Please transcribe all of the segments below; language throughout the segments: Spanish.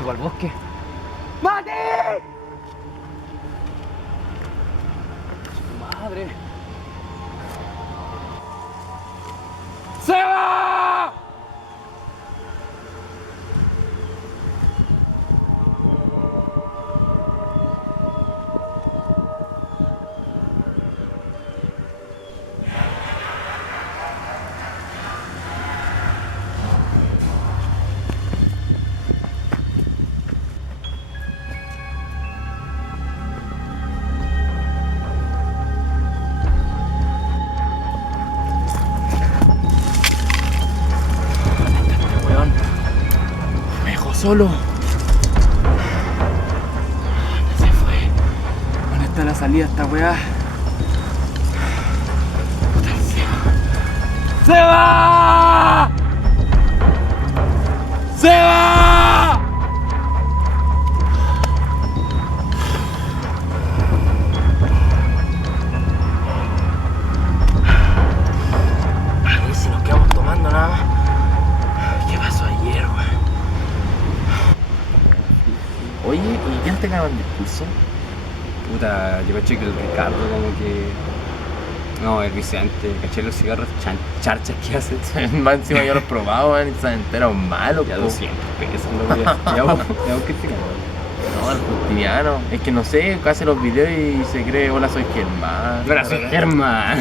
fuimos al bosque. ¡Mati! ¡Su madre! ¡Se va! Solo. ¿Dónde se fue? ¿Dónde está la salida esta weá? Puta, ¡se va! ¡Se va! A ver si nos quedamos tomando nada más. ¿Qué pasó ayer, weón? Oye, ¿y quién te acaba el discurso? Puta, yo caché que el Ricardo como que... No, el Vicente, caché los cigarros charchas que hace. Más encima yo los he probado, man, y están enteros malos. Ya po. 200 pesos, loco. Ya vos, ¿qué te No, el Justiniano. Es que no sé, hace los videos y se cree, hola, soy Germán. Ahora soy Germán.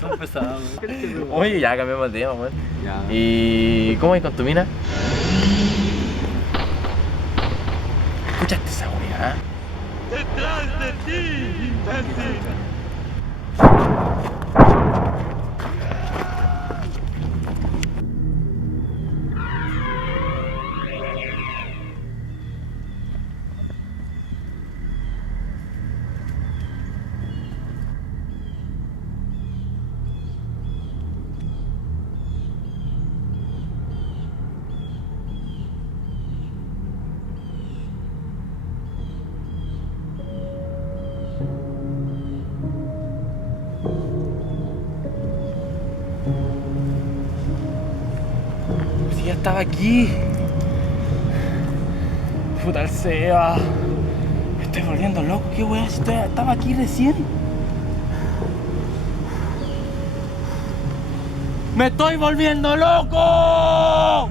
Son pesados. Oye, ya cambiamos de tema, weón. Ya. ¿Y cómo es con tu mina? ¿Escuchaste esa weá? ¡Detrás de ti, imbécil! Si ya estaba aquí. Puta el Seba. Me estoy volviendo loco, qué weá, si estaba aquí recién. ¡Me estoy volviendo loco!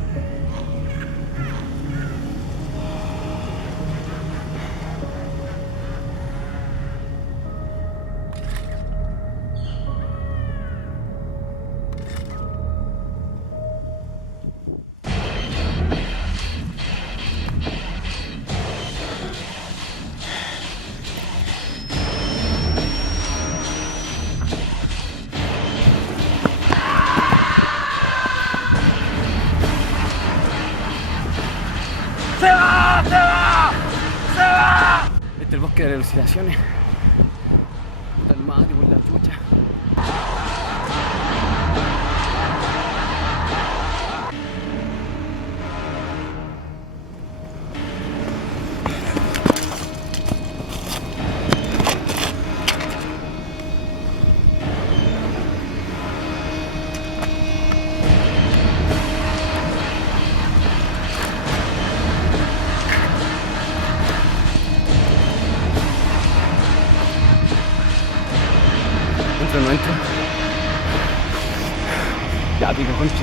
¡Se va! ¡Se va! ¡Se va! Este es el bosque de las alucinaciones. Puta el mate por la chucha. ¿Entro o no entro? Ya, pico, concha.